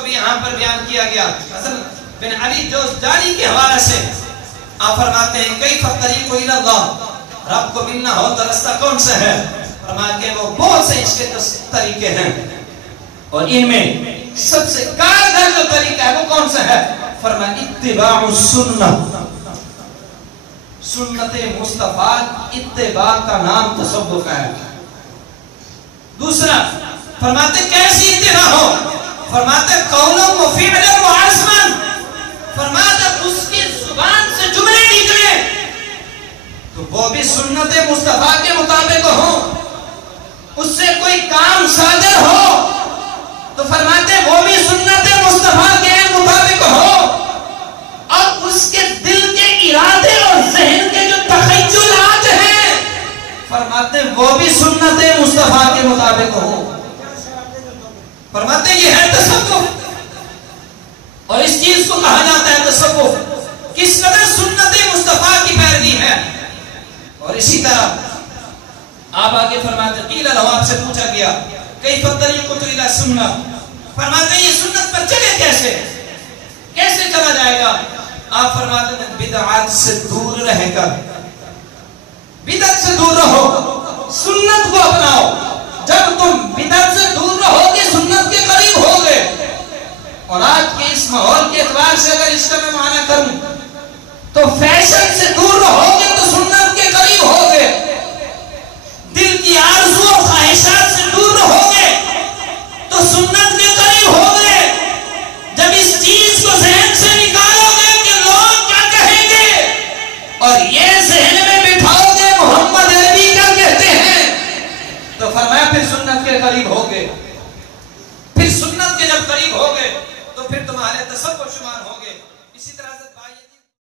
जिसको भी यहाँ पर बयान किया गया हसन बिन अली जोज़दानी के हवाले से आप फरमाते हैं कैफ़ तरीक़ु इलल्लाह, रब को मिलना हो तो रास्ता कौन सा है? फरमाते हैं वो बहुत से इसके तरीके हैं और इनमें सबसे कारगर जो तरीका है वो कौन सा है? फरमाया इत्तिबाउ सुन्नह, सुन्नते मुस्तफा इत्तिबा का नाम तसव्वुफ है। दूसरा फरमाते कैसी इत्तिबा हो? फरमाते कौलन व फिअलन व अज़मन, फरमाते उसकी जुबान से जुमले निकले तो वो भी सुन्नते मुस्तफा के मुताबिक हो, उससे कोई काम सादर हो तो फरमाते वो भी सुन्नते मुस्तफा के मुताबिक हो, और उसके दिल के इरादे और ज़हन के जो तख़य्युलात हैं फरमाते वो भी सुन्नते मुस्तफा के मुताबिक हो। फरमाते ये है तसव्वुफ, और इस चीज को कहा जाता है तसव्वुफ। किस कदर सुन्नते मुस्तफा की पैरवी है। और इसी तरह आप आगे फरमाते क़ील लहू, आपसे पूछा गया कैफ़ तरीक़ु इला सुन्नह, फरमाते ये सुन्नत पर चले कैसे, कैसे चला जाएगा? आप फरमाते हैं बिदअत से दूर रहकर, बिदअत से दूर रहो, सुन्नत को अपनाओ। जब तुम बिदअत से दूर रहोगे सुन्नत के करीब होगे। और आज के इस माहौल के एतबार से अगर इसका मैं माना करूं तो फैशन से दूर रहोगे तो सुन्नत के करीब होगे, दिल की आरज़ू और ख्वाहिशात से दूर रहोगे तो सुन्नत के करीब होगे। जब इस चीज को ज़हन से निकालोगे कि लोग क्या कहेंगे और ये ज़हन में बिठाओगे मोहम्मद अरबी क्या कहते हैं, तो फरमाया फिर सुन्नत के करीब होगे। फिर सुन्नत के जब करीब होगे तो फिर तुम्हारे तसव्वुफ शुमार होंगे। इसी तरह से